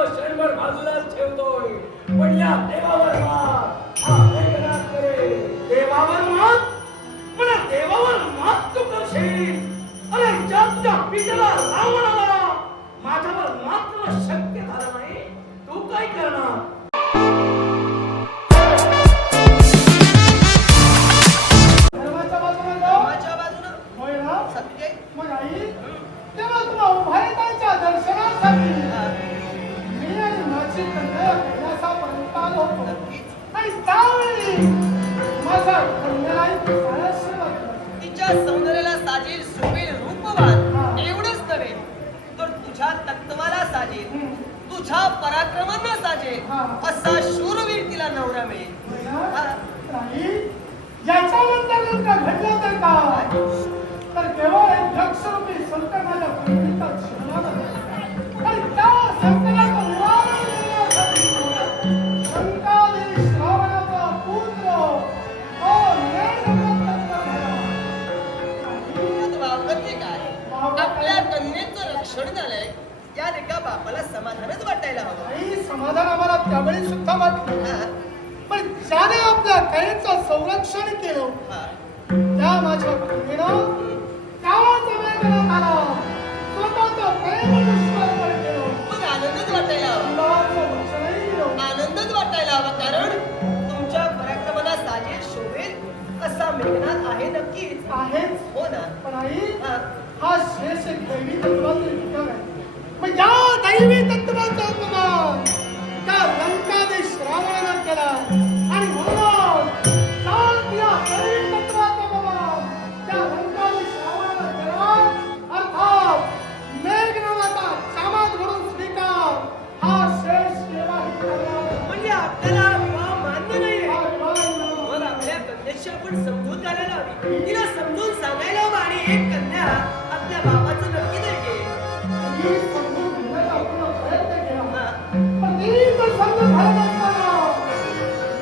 तो क्षणभर बाजूलाच ठेवतोय, पण या देवावर मात हा मेघनाथ करेल. देवावर मात? पण देवावर मात तू करशील? अरे जगच्या पित्याला रावणाला माझ्यावर मात्र शक्य झालं नाही. तू काय करणार? धर्माच्या बाजूने जाऊ. माझ्या बाजूनं होय ना? सत्य मग आई तेव्हा तुला उभारतांच्या दर्शनासाठी मी आणि माझी कन्या कैलासापर्यंत आलो होतो. आणि त्यावेळी माझा कन्यालाही आशीर्वाद दिला. तिच्या सौंदर्याला साजेल शोभेल रूपवान एवढंच नव्हे तर तुझ्या तत्वाला साजेल, तुझ्या पराक्रमांना साजेल असा शूरवीर तिला नवरा मिळेल. होय ना? तर आई याच्यानंतर नेमकं घडलं तर काय? तर केवळ एक यक्षरूपी संत माझ्या पूर्वीचा शरणागत होता. आणि त्या संताला निवारण देण्यासाठी शंकादेवी श्रावणाचा पुत्र तो मेघनाथ झाला. यात वावगते काय? आपल्या कन्येचं रक्षण झालंय या एका बापाला समाधानच वाटायला हवं. आई समाधान आम्हाला त्यावेळी सुद्धा वाटलं. हा, पण ज्याने आपल्या कलेचं संरक्षण केलं हा. त्या माझ्या कन्येनं त्याच मेघनाथाला स्वतःचं प्रेम निष्काळजी केलं. मग आनंदच वाटायला हवा. मुलाचं वचनही दिलं. आनंदच वाटायला हवा कारण तुमच्या पराक्रमाला साजेल शोभेल असा मेघनाथ आहे नक्कीच. आहेच. हो ना? पण आई हा. हा शेष एक दैवी तत्वाचा विचार आहे. मग या दैवी तत्वाचा अपमान त्या लंकादेश रावणानं केला. आणि म्हणून या दैवी तत्वाचा अपमान त्या लंकादेश रावणानं केला. अर्थात मेघनाथाचा चामात घडून स्वीकार हा शेष केव्हाही करणार नाही. म्हणजे आपल्याला विवाह मान्य नाहीये. हा विवाह न- मग आपल्या कन्येशी आपण समजूत घालायला हवी. तिला समजून सांगायला हवं आणि एक कन्या आपल्या बाबाचं नक्की नाही के. मी समजून घेण्याचा पूर्ण प्रयत्न केला. हा. पण ती तर समजून घालत असताना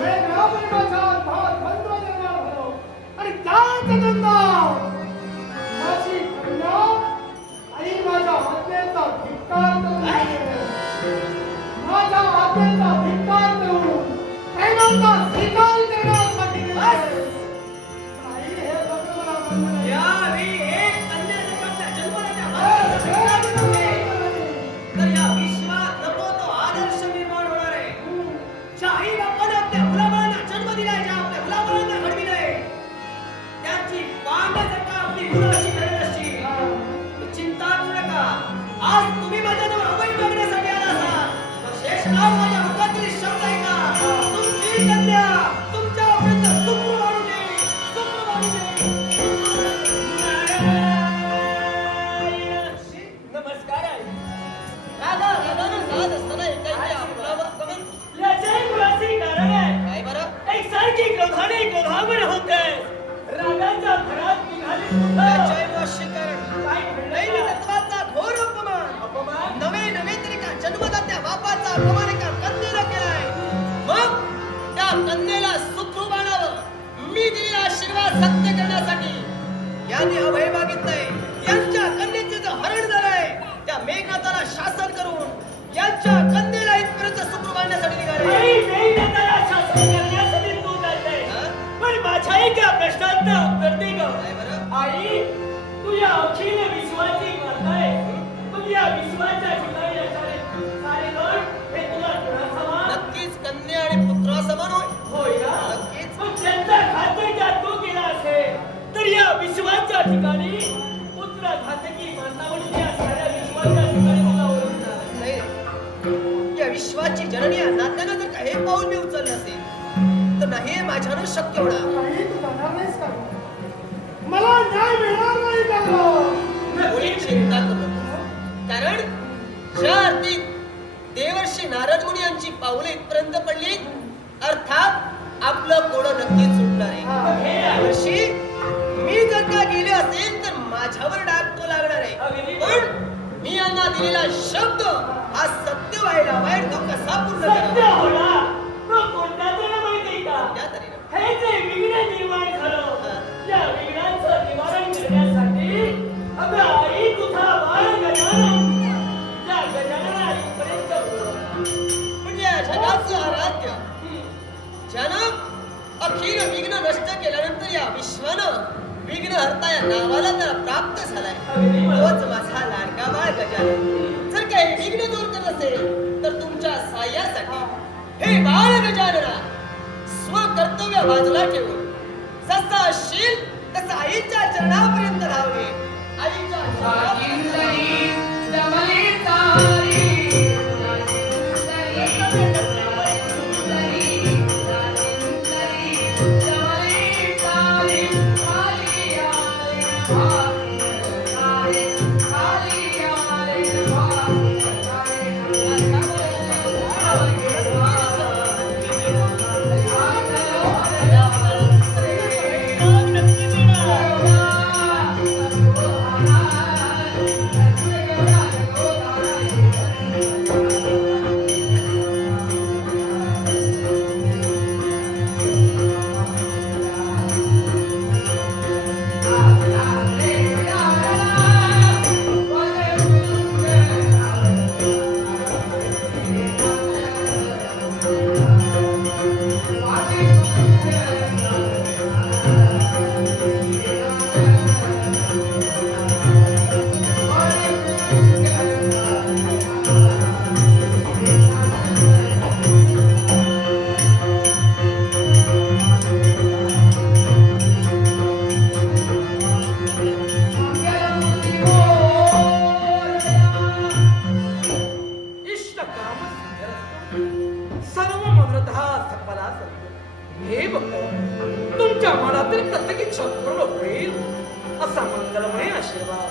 मेघनाथाच्या हात बंद निर्माण झालो. आणि त्याच नंतर माझी कन्या आई माझ्या आज्ञेचा धिक्कार करून माझ्या आज्ञेचा धिक्कार करून प्रेमाचा स्वीकार करण्यासाठी गेली. आई हे फक्त मला मान्य नाही. यावेळी एक कन्या जर आपल्या जन्माला हे हातात नसेल, हे तर या विश्वात नको तो आदर्श निर्माण होणार आहे. ज्या आई बापाने आपल्या मुलाबाळांना जन्म दिलाय, ज्या आपल्या मुलाबाळांना घडविलंय, त्याची पांग जर का आपली मुलं अशी करत असतील, तर चिंता करू नका. आज तुम्ही माझ्याजवळ अभय मागण्यासाठी आला असाल, तर शेषनाग माझ्या मुखातील शब्द ऐका. तुमची कन्या तुमच्यापर्यंत सुखरूप आणून देईल, सुखरूप आणून देईल. नमस्कार आई. रागानं जात असताना एकाएकी आपला बघून याच्याही मुलाची कारण आहे. काय बरं? एकसारखी क्रोधाने क्रोधावर होते. रागाच्या भरात निघाली कुठं? त्याच्या वशीकरण. काय घडलंय दैवी का? तत्वाचा घोर अपमान. अपमान? नवे तरी का जन्मदात्या बापाचा अपमान एका कन्येला केलाय. मग त्या कन्येला सुखरूप आणावं, मी दिलेला आशीर्वाद सत्य करण्यासाठी यांनी अभय मागितलंय. यांच्या कन्येचे जे हरण झालंय त्या मेघनाथाला शासन करून यांच्या कन्येला इथपर्यंत सुखरूप आणण्यासाठी निघाले. आई, मेघनाथाला शासन करण्यासाठी तू चाललंय. हा? पण माझ्या एका प्रश्नाचं उत्तर दे गं. काय बरं? आई, तू या अखिल विश्वाची माता आहे. पण या विश्वाच्या ठिकाणी असणारे सारे लोक हे तुला कुणासमान? नक्कीच कन्या आणि पुत्रासमान होय. होय ना? नक्कीच. पण त्यांचा घातक तू केला असेल तर या विश्वाच्या ठिकाणी पुत्र घातकी माता म्हणून या साऱ्या विश्वाच्या ठिकाणी तुला ओळखणार. नाही, या विश्वाची जननी या नात्यानं जर का हे पाऊल मी उचललं असेल तर नाही हे माझ्यानं शक्य होणार. आई तू जाणार नाहीस का? मला न्याय मिळणार नाही का? कोणी चिंता करू नको. कारण ज्या अर्थी देवर्षी नारद मुनी यांची पावले इथपर्यंत पडली, अर्थात आपलं कोडं नक्कीच सुटणार आहे. हे या आहे. वर्षी मी जर का गेले असेल तर माझ्यावर डाग तो लागणार आहे. पण मी यांना दिलेला शब्द हा सत्य व्हायला हवाय. तो कसा पूर्ण सत्य करावा? होणार तो कोणता तरी माहिती का? त्या तऱ्हेनं. हे जे विघ्न निर्माण झालं हा. या विघ्नांचं निवारण करण्यासाठी अगं आई तुझा बाळ गजानन त्या गजानना इथपर्यंत बोलवला. विघ्नहर्ता या नावाला जरा प्राप्त झालाय. अगदी बरोबर. तोच माझा लाडका बाळ गजानन. जर काही विघ्न दूर करत असेल तर तुमच्या साह्यासाठी हे बाळ गजानना स्वकर्तव्य बाजूला ठेवून जसा असशील तसा आईच्या चरणापर्यंत धावले. आईच्या इष्ट काम सर्व मनतः सफला हे भक्त तुमच्या मनातील प्रत्येक इच्छा पूर्ण होईल असा मंगलमय आशीर्वाद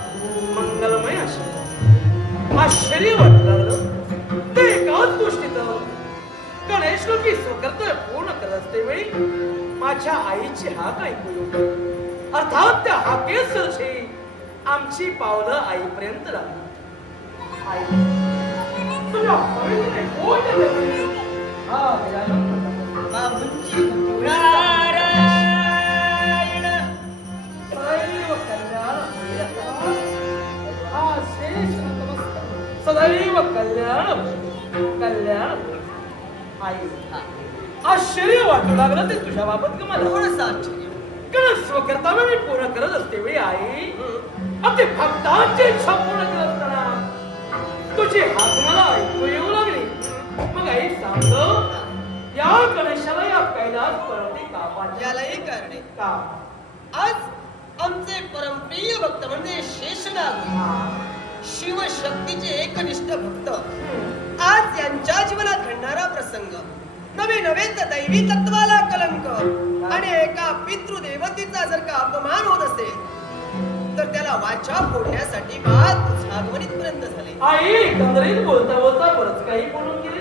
आश्चर्य वाटलं ते एकाच गोष्टीचं गणेश रूपी स्वकर्तव्य पूर्ण करत असते वेळी माझ्या आईची हाक ऐकू अर्थात त्या हाकेसरशी आमची पावलं आईपर्यंत लागली. आई तुझ्या पवित्र कोण हा बाबूंची नारायण सदैव कल्याण हा शेष नतमस्तक सदैव कल्याण आई आश्चर्य वाटू लागलं ते तुझ्या बाबत ग मला. थोडंसं आश्चर्य. कारण स्वकर्तव्य मी पूर्ण करत असते वेळी आई आपले भक्तांची इच्छा पूर्ण करत असताना तुझी हाक मला ऐकू येऊ लागली. मग आई सांग या गणेशाला या कैलास पर्वती का पाहिजे यालाही कारणे. का आज आमचे परमप्रिय भक्त म्हणजे शेषनाग शिवशक्तीचे एकनिष्ठ भक्त आज यांच्या जीवनात घडणारा प्रसंग नवे नवे तर दैवी तत्वाला कलंक आणि एका पितृदेवतेचा जर का अपमान होत असेल तर त्याला वाचा फोडण्यासाठी बात सागवनीत पर्यंत झाले. आई एकंदरीत बोलता बोलता बरंच काही बोलून गेले.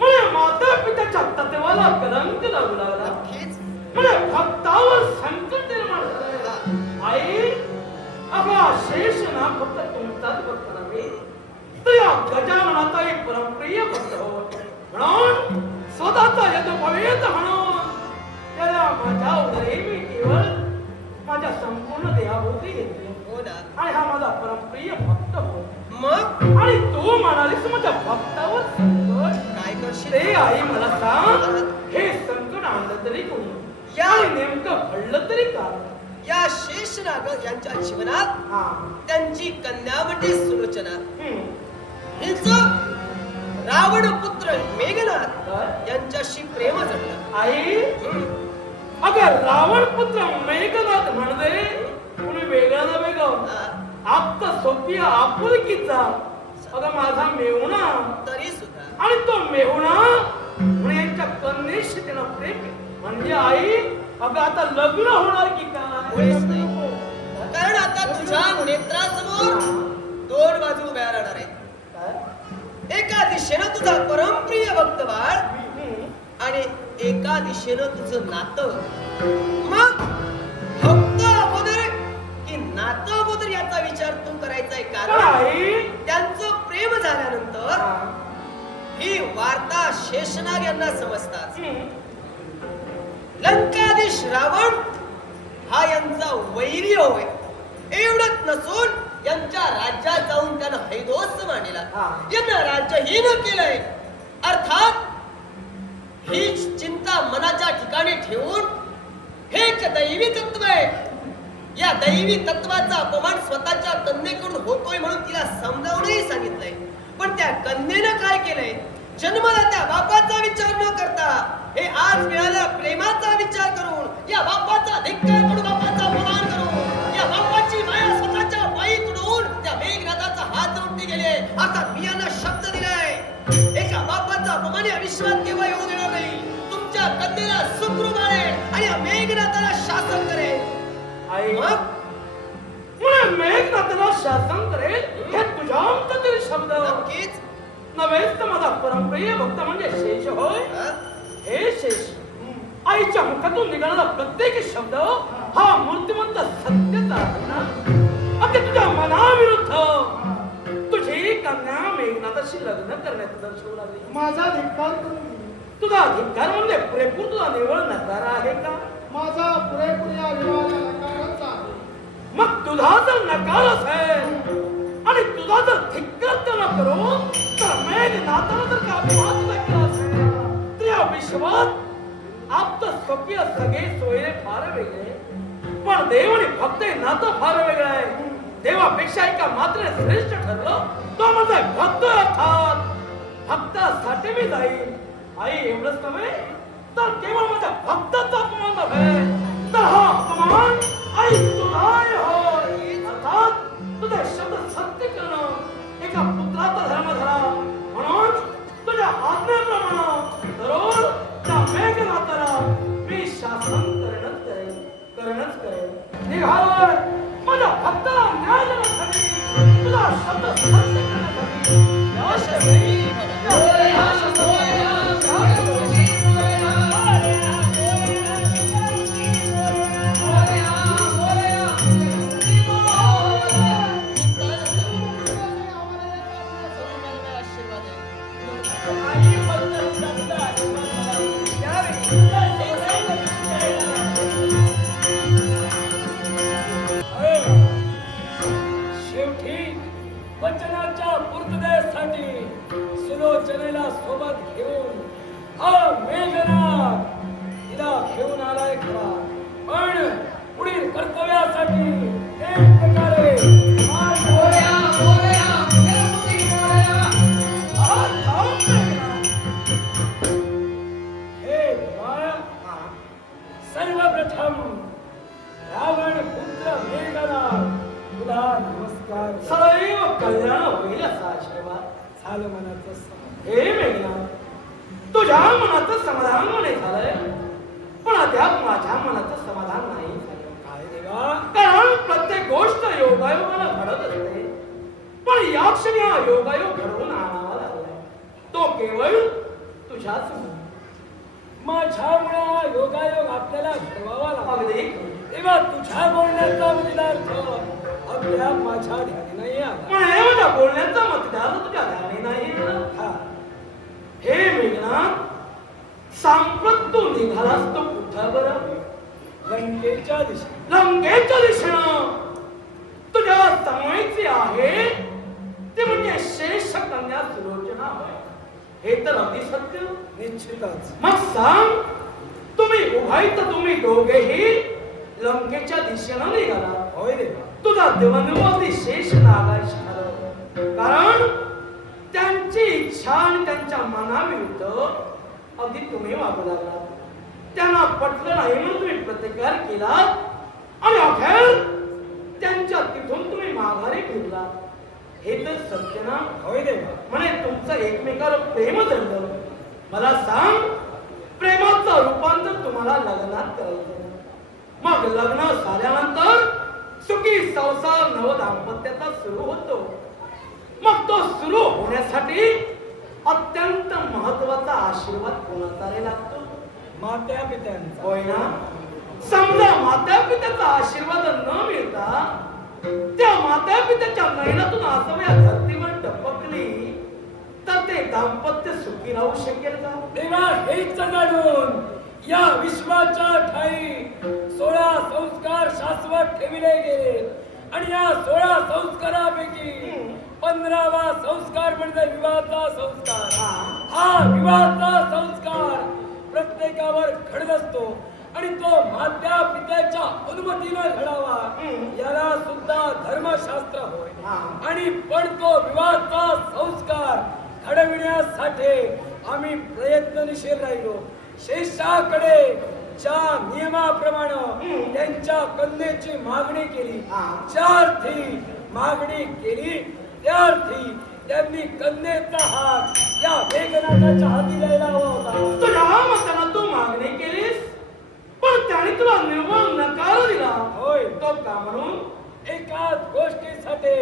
मला माता पित्याच्या तत्वाला कलंक लागू लागला. नक्कीच मला भक्तावर संकट निर्माण झालं. आई अगं शेष ना फक्त तुमचाच भक्त नव्हे तर या गजाननाचा एक परमप्रिय भक्त हो म्हणून स्वतःचा यथोपवेत म्हणून त्याला माझ्या उदरी मी केवळ माझ्या संपूर्ण देहाभोवती घेतले. हो ना. आणि हा माझा परमप्रिय भक्त हो. मग आणि तू म्हणालीस माझ्या भक्तावर संकट काय करशील? ते आई मला सांग हे संकट आणलं तरी कोणी या- आणि नेमकं घडलं तरी का या शेषनाग यांच्या जीवनात हा त्यांची कन्या म्हणजे सुलोचना हम्म. हिचं रावण पुत्र मेघनाथ काय? यांच्याशी प्रेम जडलं. आई अगं रावण पुत्र मेघनाथ म्हणजे कुणी वेगळा ना वेगळं आपता सोपिया आपुलकीचा अगं माझा मेहुणा तरी सुद्धा आणि तो मेहुणा म्हणजे यांच्या कन्येशी त्यानं प्रेम केलं. म्हणजे आई अगं आता लग्न होणार की मुळीच नाही. काय? कारण आता तुझ्या नेत्रासमोर दोन बाजू उभ्या राहणार आहेत. एका दिशेनं तुझा परमप्रिय भक्त बाळ आणि एका दिशेनं तुझं नातं. मग भक्त अगोदर की नातं अगोदर याचा विचार तू करायचा आहे. कारण आई त्यांचं प्रेम झाल्यानंतर ही वार्ता शेषनाग यांना समजतात. लंकाधीश रावण हा यांचा वैरी होय. एवढंच नसून यांच्या राज्यात जाऊन त्यानं हैदोस मांडला. यांना राज्यहीन केलंय. अर्थात ही चिंता मनाच्या ठिकाणी ठेवून हे एक दैवी तत्व आहे या दैवी तत्वाचा अपमान स्वतःच्या कन्येकडून होतोय म्हणून तिला समजावूनही सांगितलंय. पण त्या कन्येनं काय केलंय? जन्माला त्या बापाचा विचार न करता हे आज मिळाल्या प्रेमाचा विचार करून या बापाचा धिक्कार करून, बापाचा अपमान करून, या बापाची माया स्वतःच्या पायी तुडवून त्या मेघनाथाचा हात रोटली गेले. अर्थात मी यांना शब्द दिलाय, एका बापाचा अपमान या विश्वात केव्हा येऊ देणार नाही. तुमच्या कन्येला सुखरूप आणेल आणि या मेघनाथाला शासन करेल. आई मग म्हणून मेघनाथाला शासन करेल हे तुझ्या अंततील शब्द नक्कीच नव्हेच तर माझा परमप्रिय भक्त म्हणजे शेष होय. हं? हे शेष आईच्या मुखातून निघालेला प्रत्येक शब्द हा मूर्तिमंत सत्यचा आहे ना. अगदी तुझ्या मनाविरुद्ध तुझी कन्या मेघनाथाशी लग्न करण्यात दर्शवू लागली. माझा धिक्कार करून घे. तुझा अधिकार म्हणजे पुरेपूर तुझा निवड नकार आहे का? माझा पुरेपूर या विवाहाला नकारच आहे. मग तुझा जर नकार असेल आणि तुझा जर धिक्कार न करू तर मेघनाथाला जर का अपमान केला असेल तर या विश्वात आप्त स्वकीय सगळे सोयरे फार वेगळे, पण देव आणि भक्त हे नातं फार वेगळं आहे. देवापेक्षा एका मात्र श्रेष्ठ ठरलं तो म्हणजे भक्त. अर्थात भक्तासाठी मी जाईल. आई एवढंच नव्हे तर केवळ माझ्या भक्ताचा अपमान नव्हे तर हा अपमान आई तुझाही होय. अर्थात तुझे शब्द सत्य करणं एका पुत्राचा धर्म धरा. म्हणून तुझ्या आज्ञेप्रमाणे दररोज त्या मेघनाथाला मी शासन करणच करेन. निघालोय माझ्या भक्ताला न्याय देण्यासाठी, तुझा शब्द सत्य करण्यासाठी. यशस्वी शेवटी वचनाच्या पूर्ततेसाठी सुलोचनेला सोबत घेऊन हा मेघनाथ तिला घेऊन आलाय खरा, पण पुढील कर्तव्यासाठी एक प्रकारे हे बाळ, सर्वप्रथम रावण पुत्र मेघनाथ तुला नमस्कार. सदैव कल्याण होईल असा आशीर्वाद झालं मनाचं समाधान. हे मेघनाथ तुझ्या मनाचं समाधान म्हणे झालंय, पण अद्याप माझ्या मनाचं समाधान नाही झालं. काय देवा, कारण प्रत्येक गोष्ट योगायोगाला घडत असते, पण या क्षणी हा योगायोग घडवून आणावा लागलाय तो केवळ तुझ्याच मुळे. माझ्यामुळे योगायोग आपल्याला घडवावा लागला. अगदी तेव्हा तुझ्या बोलण्याचा मुद्दार्थ अद्याप माझ्या ध्यानी नाही आला. पण हे माझ्या बोलण्याचा मतदार तुझ्या ध्यानी नाही आला. हा, हे मेघनाथ सांप्रत तू निघालास तो कुठं बरं? लंकेच्या दिशेने. लंकेच्या दिशेनं तुझ्या तमयचे आहे ते म्हणजे शेष कन्या सुलोचना होय. हे तर अगदी सत्य. निश्चितच. मग सांग, तुम्ही दोघेही लंकेच्या दिशेनं निघाला. होय देवा. तुझा द्वंद्वती शेष नागाशी ठरवलं, कारण त्यांची इच्छा आणि त्यांच्या मनाविरुद्ध अगदी तुम्ही वागू लागला. त्यांना पटलं नाही म्हणून तुम्ही प्रतिकार केला आणि अखेर त्यांच्या तिथून तुम्ही माघारी फिरला. हे तर सत्य ना? होय देवा. म्हणे तुमचं एकमेकावर प्रेम जडलं. मला सांग, प्रेमाचं रूपांतर तुम्हाला लग्नात करायचं. मग लग्न झाल्यानंतर सुखी संसार नव दाम्पत्याचा सुरू होतो. मग तो सुरू होण्यासाठी अत्यंत महत्वाचा आशीर्वाद कोणाचा रे लागतो? मात्या पित्यांचा. होय ना? समजा माता पित्याचा आशीर्वाद न मिळता त्या माता पित्याच्या नयनातून आसव या धर्तीवर टपकली तर ते दाम्पत्य सुखी राहू शकेल का? देवा, हेच जाणून या विश्वाच्या ठाई 16 संस्कार शाश्वत ठेविले गेले आणि या 16 संस्कारापैकी 15वा संस्कार म्हणजे विवाहाचा संस्कार. हा विवाहाचा संस्कार प्रत्येकावर घडत असतो आणि तो मात्या पित्याच्या अनुमतीने घडावा याला सुद्धा धर्मशास्त्र होय. आणि पण तो विवाहाचा संस्कार घडविण्यासाठी आम्ही प्रयत्नशील राहिलो. शेषाकडे ज्या नियमाप्रमाणे त्यांच्या कन्येची मागणी केली, ज्या अर्थी मागणी केली त्या अर्थी त्यांनी कन्येचा हात या मेघनाथाच्या हाती द्यायला हवा होता. तुझ्या मताला तू मागणी केलीस, पण त्याने तुला निर्मळ नकार दिला. होय, तो का म्हणून? एकाच गोष्टीसाठी,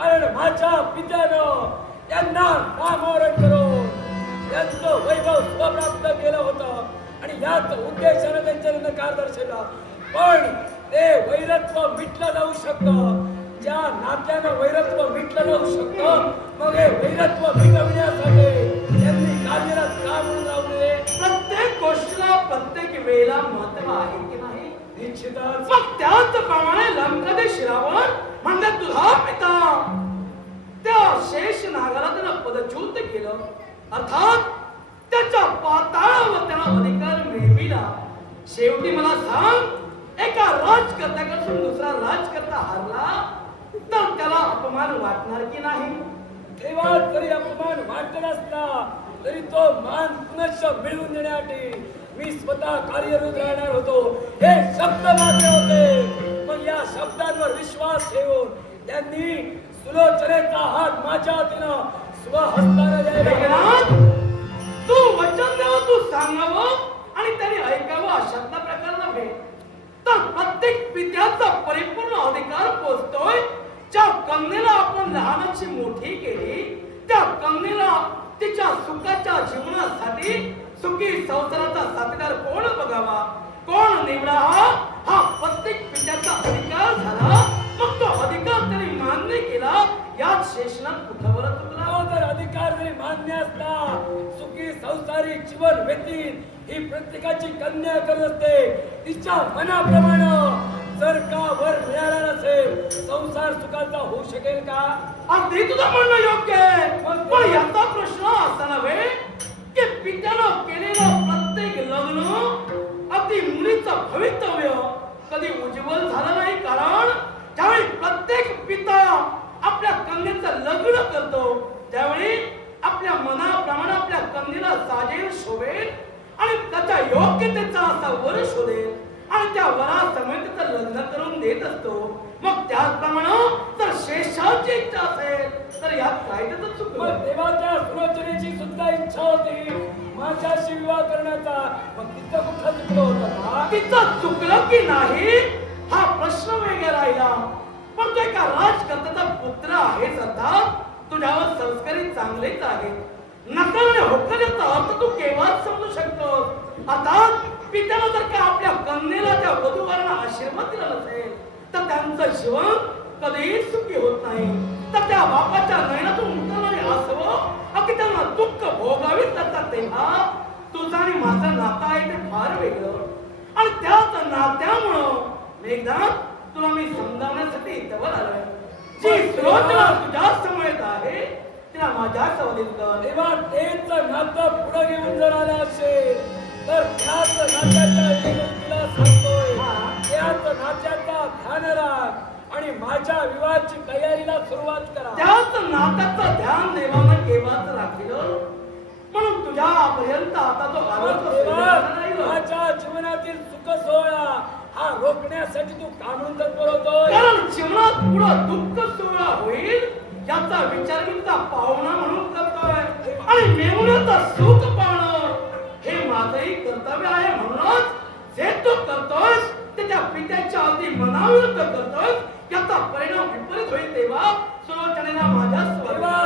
कारण माझ्या पित्यानं त्यांना नामोहरण करून त्यांचं वैभव स्वप्राप्त केलं होतं आणि याच उद्देशाने त्यांच्याने नकार दर्शवला. पण ते वैरत्व मिटलं जाऊ शकतं. ज्या नात्यानं वैरत्व मिटलं जाऊ शकतं, मग हे वैरत्व मिटवण्यासाठी त्यांनी कार्यरत का म्हणून राहू नये? प्रत्येक गोष्टीला प्रत्येक वेळेला महत्व आहे की नाही? निश्चितच. मग त्याचप्रमाणे लंकादेश रावण म्हणजे तुझा पिता त्या शेष नागाला त्यानं पदच्युत केलं. अर्थात त्याच्या पाताळावर त्याला अधिकार मिळविला. शेवटी मला सांग, एका राजकर्त्याकडून दुसरा राजकर्ता हारला तर त्याला अपमान वाटणार की नाही? तेव्हा जरी अपमान वाटत असला तरी तो मान पुनश्च मिळवून देण्यासाठी मी स्वतः कार्यरत राहणार होतो. हे शब्द मात्र होते. मग या शब्दांवर विश्वास ठेवून त्यांनी सुलोचनेचा हात माझ्या हातीनं स्वहस्ताने द्यायला मेघनाथ, तू वचन द्यावं, तू सांगावं आणि त्याने ऐकावं अशातला प्रकार नव्हे. तर प्रत्येक पित्याचा परिपूर्ण अधिकार पोचतोय. ज्या कन्येला आपण लहानाची मोठी केली, त्या कन्येला तिच्या सुखाच्या जीवनासाठी सुखी संसाराचा साथीदार कोण बघावा, कोण निवडावा, हा प्रत्येक पित्याचा अधिकार झाला. मग तो अधिकार त्याने मान्य केला. यात शेषनाथ कुठावर चुकला? जर अधिकार जरी मान्य असला, सुखी संसारिक जीवन व्यतीत ही प्रत्येकाची कन्या करत असते तिच्या मनाप्रमाणे. जर का वर मिळाला नसेल, संसार सुखाचा होऊ शकेल का? अगदी तुझं म्हणणं योग्य आहे. पण याचा प्रश्न असा नव्हे की पित्यानं केलेलं प्रत्येक लग्न अगदी मुलीचं भवितव्य कधी उज्ज्वल झालं नाही. कारण ज्यावेळी प्रत्येक पिता आपल्या कन्येचं लग्न करतो त्यावेळी आपल्या मनाप्रमाणे आपल्या कन्येला साजेल, शोभेल आणि त्याच्या योग्यतेचा असा वर शोधेल आणि त्या वरासमोर त्याचं लग्न करून देत असतो. मग त्याचप्रमाणे जर शेषाची इच्छा असेल तर यात काय त्याचं चुकलं? पण तेव्हा त्या सुलोचनेची सुद्धा इच्छा होती माझ्याशी विवाह करण्याचा. मग तिचं कुठं चुकलं होतं का? तिचं चुकलं की नाही हा प्रश्न वेगळा राहिला. पण तो एका राजकर्त्याचा पुत्र आहेच. अर्थात तुझ्यावर संस्कारी चांगलेच आहे. नकार होकाराचा अर्थ तू केव्हाच समजू शकतोस. अर्थात पित्याला जर का आपल्या कन्येला त्या वधूवरांना आशीर्वाद दिला नसेल तर त्यांचं जीवन कधीही सुखी होत नाही. तर त्या बापाच्या नयनातून उतरणारे आसव अगदी त्यांना दुःख भोगावीच लागतात. तेव्हा तुझं आणि माझं नातं आहे ते फार वेगळं. आणि त्याच नात्यामुळं मेघनाथ तुला मी समजावण्यासाठी इथवर आलोय. जी सुलोचना तुझ्या समवेत आहे तिला माझ्या सवलीत कर. तेव्हा तेच नातं पुढे घेऊन जर आलं असेल तर त्याच नात्याच्या तुला सांगतोय, त्याच नात्याचा ध्यान राख आणि माझ्या विवाहाची तयारीला सुरुवात करा. त्याच नात्याचं ध्यान देवानं केव्हाच राखीलं. म्हणून तुझ्यापर्यंत आता तो आलो. माझ्या जीवनातील सुख सोहळा हा रोखण्यासाठी तू का म्हणून तत्पर होतोय? कारण जीवनात पुढं दुःख सोहळा होईल याचा विचार मी तुझा पाहुणा म्हणून करतोय. आणि मेहुण्याचा सुख पाहणं हे माझंही कर्तव्य आहे. म्हणूनच जे तू करतोस ते त्या पित्याच्या अगदी मनाविरुद्ध करतोस. याचा परिणाम विपरीत होईल. तेव्हा सुलोचनेला माझ्या तेव्हा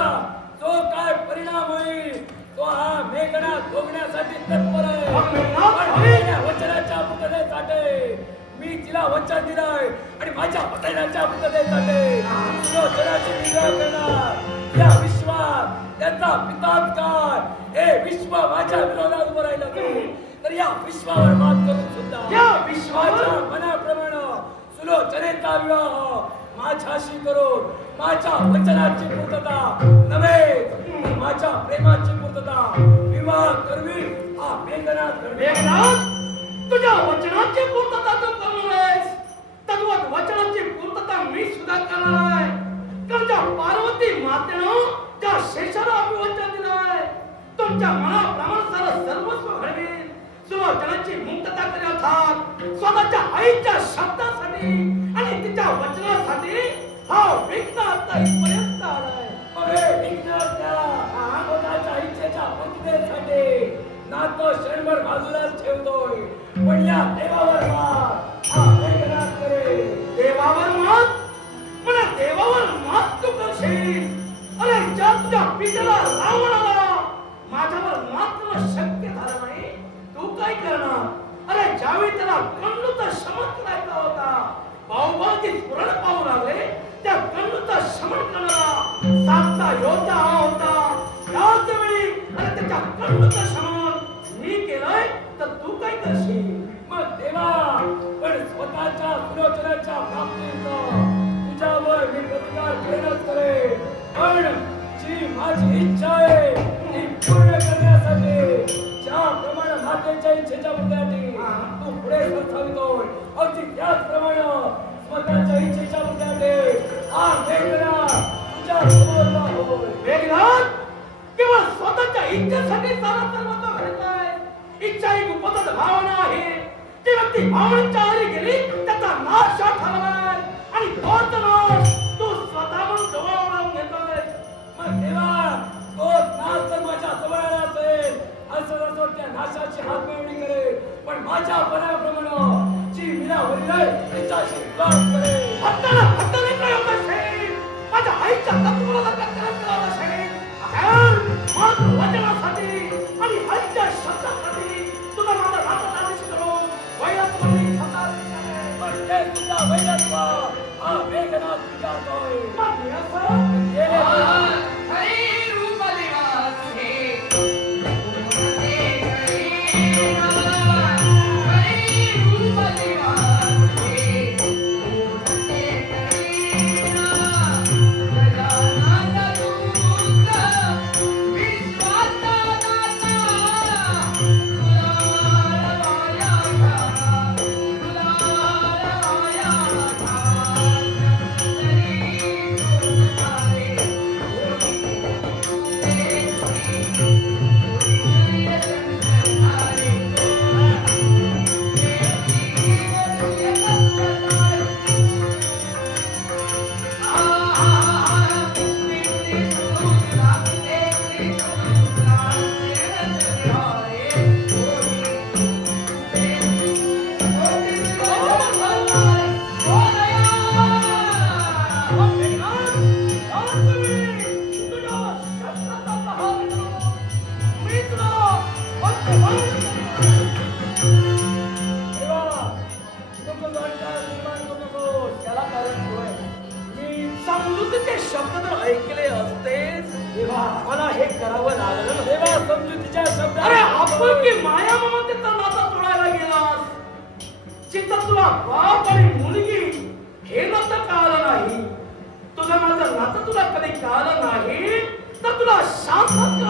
जो काय परिणाम होईल तो हा मेघनाथ भोगण्यासाठी तत्पर आहे. मग मेघनाथ पण या वचनाच्या पुतळ्यासाठी मी तिला वचन दिलंय आणि माझ्या वचनाच्या पुतळ्यासाठी सुलोचनाची विवाह करणार. या विश्वात त्याचा पिताच काय हे विश्व माझ्या विरोधात उभं राहिलं तर या विश्वावर मात करून सुद्धा या विश्वावर माझ्या मनाप्रमाणे सुलोचनेचा विवाह माझ्याशी करून माझ्या वचनाची पूर्तता नव्हे तर माझ्या प्रेमाची पूर्तता विवाह करवी हा मेघनाथ करवी. मेघनाथ तुझ्या वचनाची पूर्तता तू करणार आहेस. तद्वत वचनाची पूर्तता मी सुद्धा करणार आहे. कारण ज्या पार्वती मातेनं त्या शेषाला अभिवचन दिलं आहे, तुमच्या मनाप्रमाणे सारं सर्वस्व घडवील. सुलोचनाची मुक्तता करी अर्थात स्वतःच्या आईच्या शब्दासाठी आणि तिच्या वचनासाठी हा विघ्न आता इथपर्यंत आलाय. अरे विघ्नाच्या स्वतःच्या इच्छेच्या पूर्ततेसाठी नातं क्षणभर बाजूलाच ठेवतोय, पण या देवावर मात हा वेगळाच करे. देवावर मात, पण देवावर मात तू करशील. अरे ज्याच्या पित्याला रावणाला माझ्यावर मात्र शक्य झालं नाही, तू काय करणार? अरे ज्यावेळी त्याला कण्णूचा शमन करायचा होता, भाऊभावाची स्फुरण पाहू लागले, त्या कण्णूचा शमन करणारा साता योद्धा हा होता. त्याच वेळी अरे त्याच्या कण्णूचा शमन मी केलंय, तर तू काय करशील? मग देवा, पण स्वतःच्या सुलोचनाच्या प्राप्तीचा तुझ्यावर मी प्रतिकार करेनच करे, पण जी माझी इच्छा आहे ती पूर्ण करण्यासाठी ज्याप्रमाणे मातेच्या इच्छेच्या मुद्द्यासाठी तू पुढे सरसावितोय, अगदी त्याचप्रमाणे स्वतःच्या इच्छेच्या मुद्द्यासाठी हा वेगळा तुझ्या समोरला होय. वेगळाच केवळ स्वतःच्या इच्छेसाठी सारा सर्वस्व घडताय. इच्छा ही गुप्तच भावना आहे. जी व्यक्ती भावनेच्या आहारी गेली त्याचा नाश हा ठरलाय, आणि तोच नाश तू स्वतःहून जवळ लावून घेतोय. मग देवा, तो नाश तर माझ्या जवळ आला असेल, असं त्या नाशाची हात मिळवणी करे, पण माझ्या पराप्रमाणे जी मीरावरील आहे तिच्याशी विवाद करे. हत्ताने प्रयोग असेल, माझ्या आईच्या तत्वाला कत्तल करावं असेल, आपण मात्र वचनासाठी आणि आईच्या शब्दासाठी तुला माझा नातं आदेश करून वैराग्यामध्ये स्वतः पण ते तुझा वैरत्व हा वेगळा तुझ्यातोय. मग मी असं गेले शब्द तर ऐकले असतेच देवा, मला हे करावं लागलं. देवा, समजुतीच्या शब्दात अरे आपण की माया ममतेचा नाता तोडायला गेलास. चित्त तुला बाप आणि मुलगी हे नातं कळालं नाही. तुझं माझं नातं तुला कधी कळालं नाही, तर तुला शांत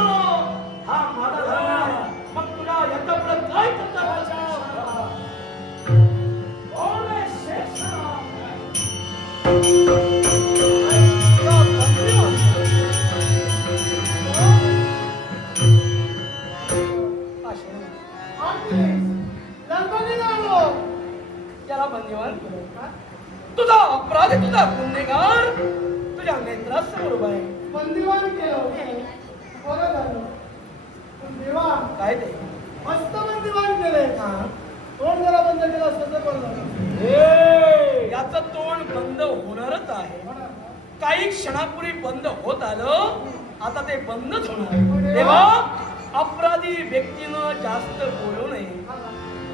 हा माझा धर्म आहे. मग तुला याच्यापुढे काय करता त्याला बंदिवान केलं का? तुझा अपराधी, तुझा गुन्हेगार तुझ्या नेत्रासमोर उभा आहे. बंदिवान केलं बरं झालं, पण देवा काय ते मस्त बंदिवान केले. तोंड जरा बंद केलं असतं तर बरं झालं. याचं तोंड बंद होणारच आहे. काही क्षणापूर्वी बंद होत आलं, आता ते बंदच होणार. तेव्हा अपराधी व्यक्तीनं जास्त बोलू नये.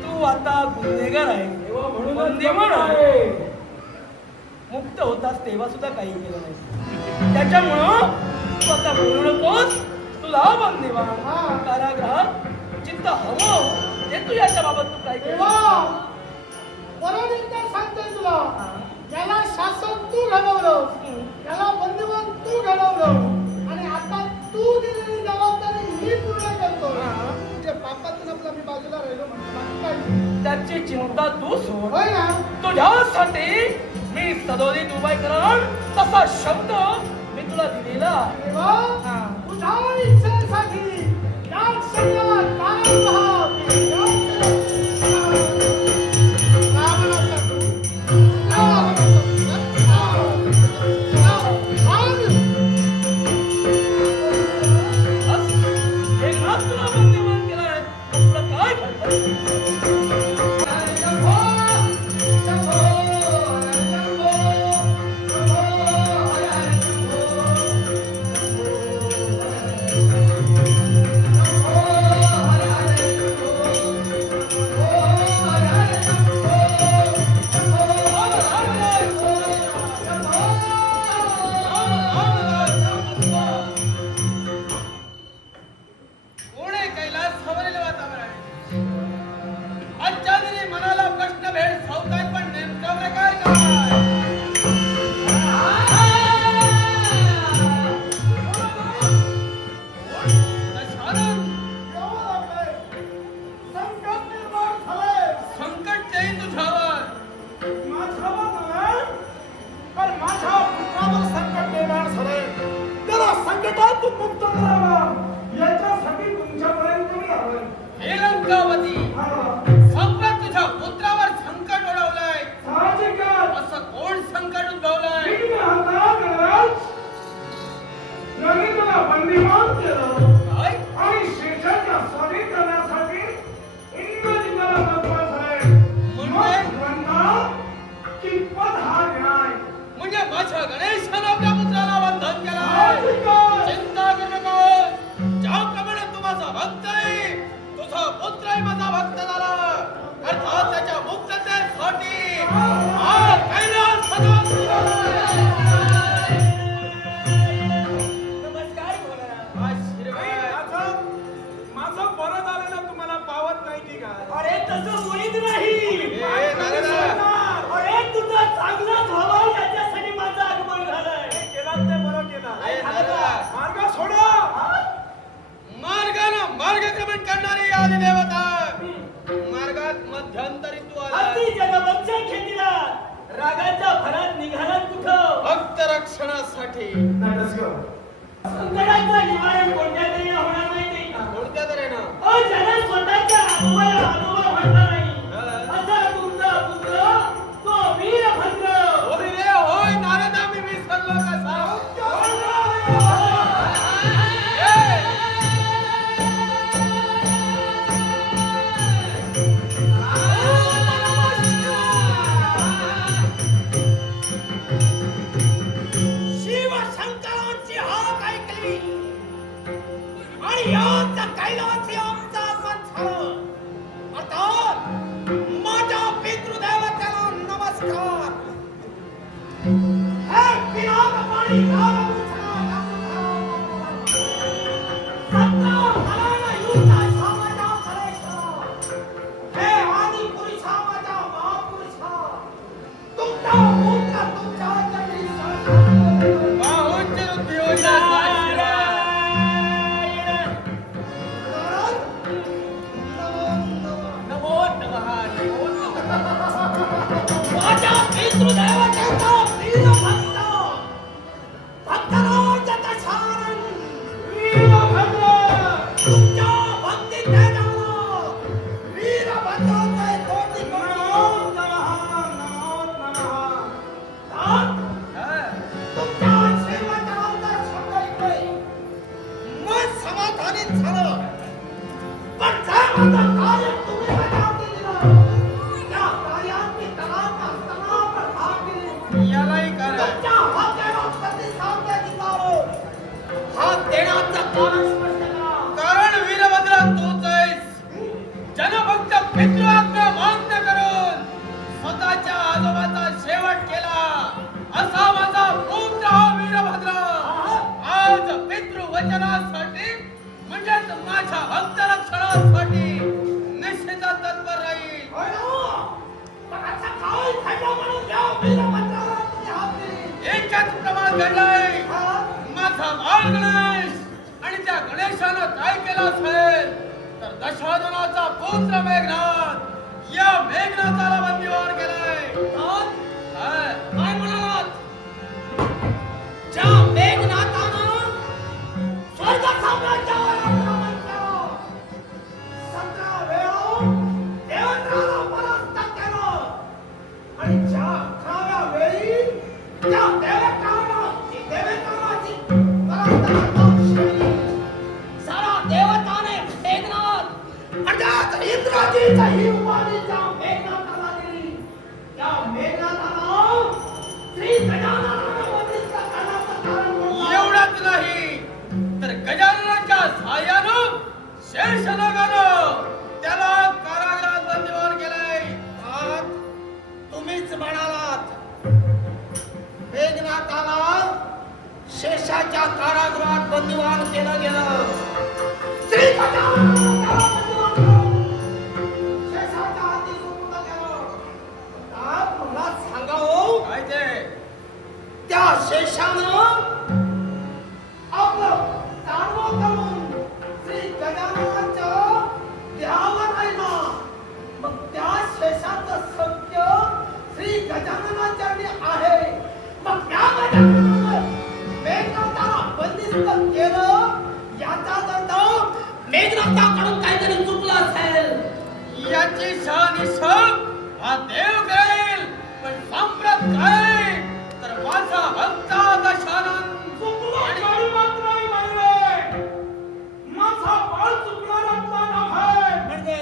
तू आता गुन्हेगार आहे, देवा म्हणूनच बंदिवान आहे. मुक्त होतास तेव्हा सुद्धा काही केलं नाही. त्याच्यामुळं तू आता बोलू नकोस. तुला बंदिवान कारागृहात चित्त हवं ते तू याच्या बाबत तू काय केलं? देवा परत एकदा सांगतोय तुला, याला शासन तू घडवलं, याला बंदिवान तू घडवलं, आणि आता तू दिलेली जबाबदारी मी पूर्ण करतो. म्हणजे पापातून आपला मी बाजूला राहिलो म्हणतो, बाकी काय? त्याची चिंता तू सोड. होय ना? तुझ्यासाठी मी सदोदित उपाय करण तसा शब्द मी तुला दिलेला आहे. देवा, हा. तुझ्या इच्छेसाठी या सगळ्या काळात बस, एकनाथ तुला बंदीवान केलाय. तुला काय घडलं? कोण आहे कैलास हवरेले वातावरण आजच्या दिनी मनाला प्रश्न भेट सावताय पण नेमका प्रकार काय दशानन संकट जे तुझ्यावर माझ्या पुत्रावर संकट निर्माण झाले. त्याला संकटातून मुक्त करावा याच्यासाठी तुमच्यापर्यंत मी आलोय. हे लंकावती संकट तुझ्या पुत्रावर संकट ओढवलंय. साहजिकच असं कोण संकट उद्भवलंय? यांनी त्याला बंदीवान केलं काय? आणि शेषाच्या स्वाधी करण्यासाठी इंद्रजिताला तत्पर झाले. म्हणजे? मग म्हणतात, कितपत हा न्याय? म्हणजे माझ्या गणेशानं आपल्या पुत्राला बंधन केलं साहजिकच. चिंता करू नकोस. ज्याप्रमाणे तू माझा भक्त आहे तुझा पुत्रही माझा भक्त झाला अर्थात त्याच्या मुक्ततेसाठी हा कैलास भगवान नमस्कार बोला. आशीर्वाद. माझं बरं झालं ना तुम्हाला पावत नाही की काय? अरे तसं मुळीच नाही. ए, नारदा. अरे तुझा चांगला व्हावा याच्यासाठी माझं आगमन झालंय. केलात ते बरं केलं. ए, नारदा. मार्ग सोडा. मार्गानं मार्गक्रमण करणारी आदिदेवता मार्गात मध्यंतरी तू आला अगदी जगवंशा खेतीला रागाच्या भरात निघालात कुठं? भक्त रक्षणासाठी संकटाचं निवारण कोणत्या तरी होणार माहिती का? कोणत्या तऱ्हेनं ज्याला स्वतःच्या आजोबाला आजोबा म्हणता नाही असा तुमचा पुत्र तो वीरभद्र. होय रे होय नारदा मी विसरलो कसा शिवशंकरांची हाक ऐकली आणि याच कैलासी आमचा आगमन झालं. अर्थात माझ्या पितृदेवतेला नमस्कार. हे पिनाकपाणी नागभूषणाच्या सत्ता फलाना युद्धा सामाजा फलेशा. हे आदिपुरुषा माझा महापुरुषा तुमचा पुत्र तुमच्या चरणी शरण. बाहुंच्या रुद्धियोजा आशीर्वाद नमो नमः नमो नमः. माझ्या पितृदेवतेचा प्रिय भक्त भक्तराज दशानन वीरभद्र तुमच्या भक्ती तेजाला वीरभद्राचे कोटी प्रणाम. तुमच्या आशीर्वादाचा शब्द ऐकले मन समाधानित झालं. पण जर माझं कार्य तुम्ही माझ्या हाती दिलं त्या कार्यात मी तणावर भाग दिले. यालाही करा तुमच्या हाताला प्रतिसाद देण्यात आलो. हात देण्याचा कारण स्पष्ट करा. कारण वीरभद्र तूच आहेस जनभक्त पितृआज्ञा मान्य करून स्वतःच्या आजोबाचा शेवट केला असा माझा पुत्र हा वीरभद्र आज पितृवचनासाठी म्हणजेच माझ्या भक्त रक्षणासाठी निश्चितच तत्पर राहील. होय ना? पण आता काय घडलं म्हणून या वीरभद्राला तुम्ही हात दिले? एकच प्रमाण घडलंय माझा बाळ गणेश आणि त्या गणेशानं काय केलं असेल तर दशाननाचा पुत्र मेघनाथ या मेघनाथाला बंदीवान केलंय. कोण? काय? काय म्हणालात? ज्या मेघनाथानं स्वर्ग साम्राज्यावर आक्रमण केलं, 17 वेळा देवेंद्राला परास्त केलं, आणि ज्या 11व्या वेळी त्या देवेंद्राची परास्त केली. सारा देवताने मेघनाथ अर्थात इंद्राजीचा ही उपाधी त्या मेघनाथाला दिली. त्या मेघनाथाला श्री गजाननाला वधिष्ठ करण्याचं कारण म्हणून एवढंच नाही तर गजाननाच्या सहाय्यानं शेषनागानं त्याला कारागृहात बंदीवान केलंय. आज तुम्हीच म्हणालात मेघनाथाला शेषाच्या कारागृहात बंदिवान केलं गेलं. श्री गजाननाला त्याला बंदिवान करून शेषाच्या हाती सुपूर्द केलं. आज मला सांगा हो, काय ते? त्या शेषानं आपलं दानव करून श्री गजाननाच्या देहावर राहिला. मग त्या शेषाचं सत्य श्री गजाननाच्याने आहे. मग त्या गजाननानं मेघनाथाला बंदिस्त केलं, याचा अर्थ मेघनाथाकडून काहीतरी चुकलं असेल. याची शहानिशा हा देव करेल, पण सम्राट काय तर माझा भक्ता दशानन. आणि मात्र म्हणले माझा बाळ चुकणारा आहे. म्हणजे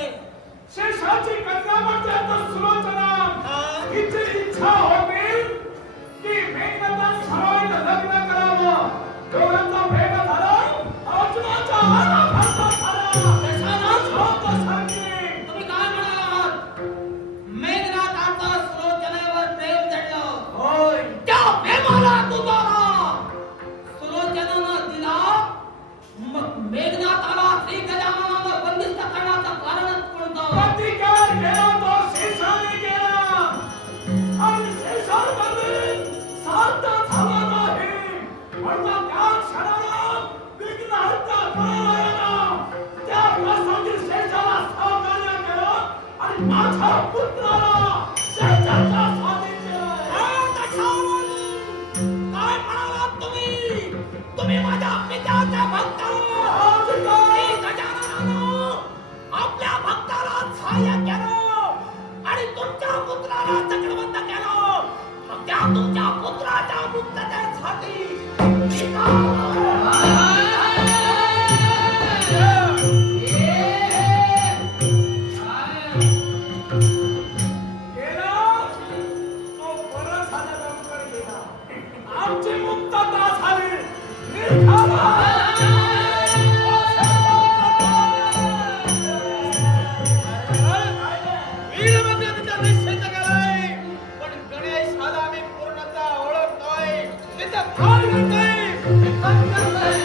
शेषाची कन्या म्हणजे आता सुलोचना. हिची इच्छा होती की मेघनाथ सरळ लग्न करावं. दोघांचा भेद झाला. अर्जुनाच्या आराधात झाला. दशानन, होत सांगली. तुम्ही काय म्हणालात? मेघनाथाचं सुलोचनेवर प्रेम जडलं. होय. त्या प्रेमाला तुझारा सुलोचनेनं दिला. मग मेघनाथाला श्री गजाननानं बंदिस्त करण्याचं कारणच कोणतं? प्रतिकार केला तो शेषाने केला. आणि शेषामध्ये सार्थ झाला नाही. म्हणून त्या क्षणाला विघ्नहर्ता नारायणा त्या रसातील शेषाला सहकार्य केलं आणि माझ्या पुत्राला शेषाच्या स्वाधीन केलं. काय म्हणालात तुम्ही? तुम्ही माझ्या पित्याचे भक्त. श्री गजाननानं आपल्या भक्ताला सहाय्य केलं आणि तुमच्या पुत्राला चक्रबंद केलं. मग त्या तुमच्या पुत्राच्या मुक्ततेसाठी मी गेला तो बरं झालं लवकर गेला. आमची मुक्तता झाली. निर्धारा. वीरमध्ये तिचा निश्चित केलाय, पण गणेशाला मी पूर्णतः ओळखतोय. तिथं काय घडतंय?